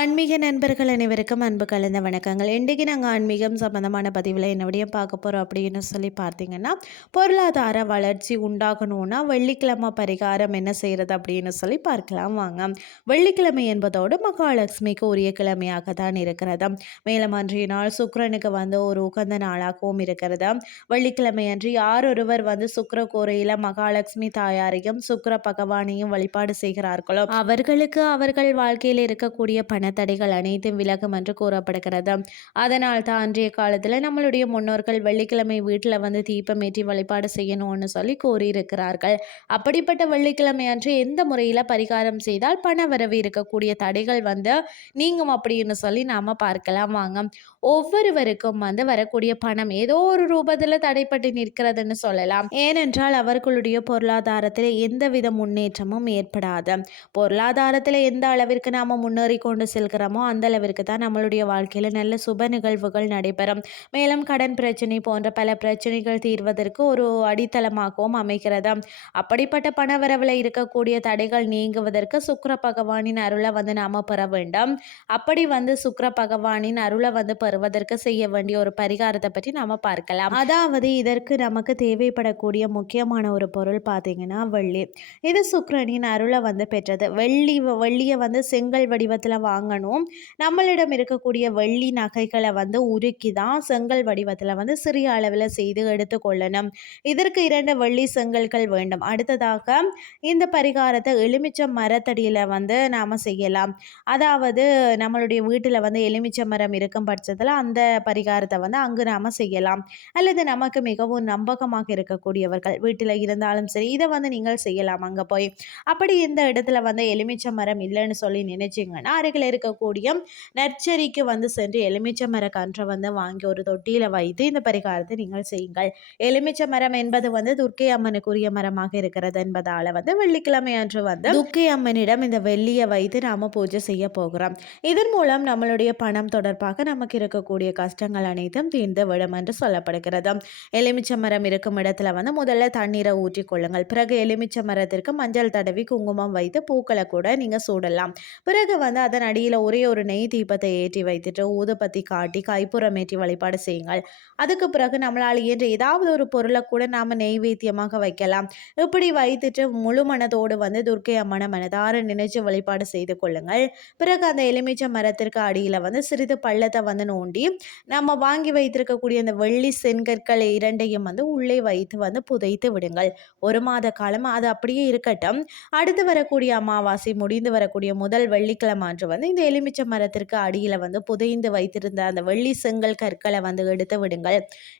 ஆன்மீக நண்பர்கள் அனைவருக்கும் அன்பு கலந்த வணக்கங்கள். இன்றைக்கு நாங்கள் ஆன்மீகம் சம்மந்தமான பதிவில் என்னுடைய பார்க்க போகிறோம் அப்படின்னு சொல்லி பார்த்தீங்கன்னா பொருளாதார வளர்ச்சி உண்டாகணும்னா வெள்ளிக்கிழமை பரிகாரம் என்ன செய்கிறது அப்படின்னு சொல்லி பார்க்கலாம் வாங்க. வெள்ளிக்கிழமை என்பதோடு மகாலட்சுமிக்கு உரிய கிழமையாக தான் இருக்கிறது. மேலும் அன்றைய நாள் சுக்கரனுக்கு வந்து ஒரு உகந்த நாளாகவும் இருக்கிறது. வெள்ளிக்கிழமை அன்று யார் ஒருவர் வந்து சுக்கர கோரையில் மகாலட்சுமி தாயாரையும் சுக்கர பகவானையும் வழிபாடு செய்கிறார்களோ அவர்களுக்கு அவர்கள் வாழ்க்கையில் இருக்கக்கூடிய பண தடைகள் அனைத்தும் விலகும் என்று கூறப்படுகிறது. அதனால் தான் அன்றைய காலத்தில் நம்மளுடைய முன்னோர்கள் வெள்ளிக்கிழமை வீட்டில் வந்து தீபமேற்றி வழிபாடு செய்யணும்னு சொல்லி கூறியிருக்கிறார்கள். அப்படிப்பட்ட வெள்ளிக்கிழமை அன்று எந்த முறையில் பரிகாரம் செய்தால் பண வரவு இருக்கக்கூடிய தடைகள் வந்து நீங்கும் அப்படின்னு சொல்லி நாம் பார்க்கலாம். வாங்க. ஒவ்வொருவருக்கும் வந்து வரக்கூடிய பணம் ஏதோ ஒரு ரூபத்தில் தடைப்பட்டு நிற்கிறதுன்னு சொல்லலாம். ஏனென்றால் அவர்களுடைய பொருளாதாரத்தில் எந்தவித முன்னேற்றமும் ஏற்படாது. பொருளாதாரத்தில் எந்த அளவிற்கு நாம் முன்னேறி கொண்டு செல்கிறோமோ அந்த அளவிற்கு தான் நம்மளுடைய வாழ்க்கையில் நல்ல சுப நிகழ்வுகள் நடைபெறும். மேலும் கடன் பிரச்சனை போன்ற பல பிரச்சனைகள் தீர்வதற்கு ஒரு அடித்தளமாகவும் அமைகிறது. அப்படிப்பட்ட பணவரவில் இருக்கக்கூடிய தடைகள் நீங்குவதற்கு சுக்கர பகவானின் அருளை வந்து நாம் பெற வேண்டும். அப்படி வந்து சுக்கர பகவானின் அருளை வந்து பெறுவதற்கு செய்ய வேண்டிய ஒரு பரிகாரத்தை பற்றி நாம் பார்க்கலாம். அதாவது இதற்கு நமக்கு தேவைப்படக்கூடிய முக்கியமான ஒரு பொருள் பார்த்தீங்கன்னா வெள்ளி. இது சுக்கரனின் அருளை வந்து பெற்றது. வெள்ளி வெள்ளியை வந்து செங்கல் வடிவத்தில் வாங்க வாங்கணும். நம்மளிடம் இருக்கக்கூடிய வெள்ளி நகைகளை வந்து உருக்கி தான் செங்கல் வடிவத்தில் வந்து சிறிய அளவில் செய்து எடுத்துக்கொள்ளணும் இதற்கு இரண்டு வெள்ளி செங்கல்கள் வேண்டும். அடுத்ததாக இந்த பரிகாரத்தை எலுமிச்சை மரத்தடியில் வந்து நாம் செய்யலாம். அதாவது நம்மளுடைய வீட்டில் வந்து எலுமிச்சை மரம் இருக்கும் பட்சத்தில் அந்த பரிகாரத்தை வந்து அங்கு நாம் செய்யலாம். அல்லது நமக்கு மிகவும் நம்பகமாக இருக்கக்கூடியவர்கள் வீட்டில் இருந்தாலும் சரி இதை வந்து நீங்கள் செய்யலாம் அங்கே போய். அப்படி இந்த இடத்துல வந்து எலுமிச்சை மரம் இல்லைன்னு சொல்லி நினைச்சிங்கன்னா அருகில் இருக்கக்கூடிய நர்ச்சரிக்கு வந்து சென்று எலுமிச்சை மர கன்றை வந்து வாங்கி ஒரு தொட்டியில் வைத்து இந்த பரிகாரத்தை நீங்கள் செய்யுங்கள். எலுமிச்சை மரம் என்பது வந்து துர்க்கை அம்மனுக்குரிய மரமாக இருக்கிறது என்பதால் வந்து வெள்ளிக்கிழமை அன்று வந்து துர்க்கை அம்மனிடம் இந்த வெள்ளியை வைத்து நாம் பூஜை செய்ய போகிறோம். இதன் மூலம் நம்மளுடைய பணம் தொடர்பாக நமக்கு இருக்கக்கூடிய கஷ்டங்கள் அனைத்தும் தீர்ந்து விடும் என்று சொல்லப்படுகிறது. எலுமிச்சை மரம் இருக்கும் இடத்துல வந்து முதல்ல தண்ணீரை ஊற்றி கொள்ளுங்கள். பிறகு எலுமிச்சை மரத்திற்கு மஞ்சள் தடவி குங்குமம் வைத்து பூக்களை கூட நீங்கள் சூடலாம். பிறகு வந்து அதன் அடியில் ஒரே ஒரு நெய் தீபத்தை ஏற்றி வைத்துட்டு ஊதுபத்தி காட்டி கைப்புறம் ஏற்றி வழிபாடு செய்யுங்கள். அதுக்கு பிறகு நம்மளால் இயன்ற ஏதாவது ஒரு பொருளை கூட நாம் நெய்வேத்தியமாக வைக்கலாம். இப்படி வைத்துட்டு முழு மனதோடு வந்து துர்க்கை அம்மனை மனதார நினைச்சு வழிபாடு செய்து கொள்ளுங்கள். பிறகு அந்த எலுமிச்சை மரத்திற்கு அடியில் வந்து சிறிது பள்ளத்தை வந்து நோண்டி நம்ம வாங்கி வைத்திருக்கக்கூடிய அந்த வெள்ளி செங்கற்கள் இரண்டையும் வந்து உள்ளே வைத்து வந்து புதைத்து விடுங்கள். ஒரு மாத காலம் அது அப்படியே இருக்கட்டும். அடுத்து வரக்கூடிய அமாவாசை முடிந்து வரக்கூடிய முதல் வெள்ளிக்கிழமை அன்று வந்து இந்த எலுமிச்சை மரத்திற்கு அடியில் வந்து புதைந்து வைத்திருந்த அந்த வெள்ளி செங்கல் கற்களை வந்து எடுத்து விடுங்கள்.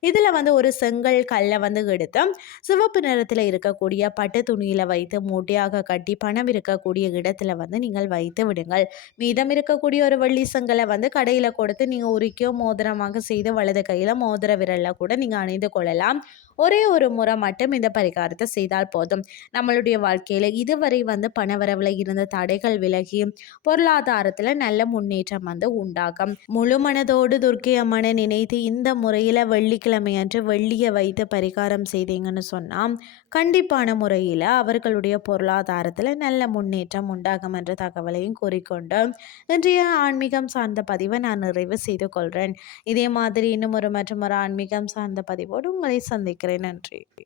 இதில் வந்து ஒரு செங்கல் கல்லை வந்து எடுத்து சிவப்பு நிறத்தில் இருக்கக்கூடிய பட்டு துணியில் வைத்து மூட்டையாக கட்டி பணம் இருக்கக்கூடிய இடத்துல வந்து நீங்கள் வைத்து விடுங்கள். மீதம் இருக்கக்கூடிய ஒரு வெள்ளி செங்கலை வந்து கடையில் கொடுத்து நீங்கள் உரிக்கோ மோதிரமாக செய்து வலது கையில் மோதிர விரலில் கூட நீங்கள் அணிந்து கொள்ளலாம். ஒரே ஒரு முறை மட்டும் இந்த பரிகாரத்தை செய்தால் போதும். நம்மளுடைய வாழ்க்கையில் இதுவரை வந்து பணவரவில் இருந்த தடைகள் விலகி பொருளாதாரத்தில் நல்ல முன்னேற்றம் வந்து உண்டாகும். முழு மனதோடு துர்க்கை அம்மனை நினைத்து இந்த முறையில் வெள்ளிக்கிழமை அன்று வெள்ளியை வைத்து பரிகாரம் செய்தீங்கன்னு சொன்னால் கண்டிப்பான முறையில் அவர்களுடைய பொருளாதாரத்தில் நல்ல முன்னேற்றம் உண்டாகும் என்ற தகவலையும் கூறிக்கொண்டு இன்றைய ஆன்மீகம் சார்ந்த பதிவை நான் நிறைவு செய்து கொள்கிறேன் இதே மாதிரி இன்னும் ஒரு மற்றும் ஒரு ஆன்மீகம் சார்ந்த பதிவோடு உங்களை சந்திக்கிறேன். நன்றி.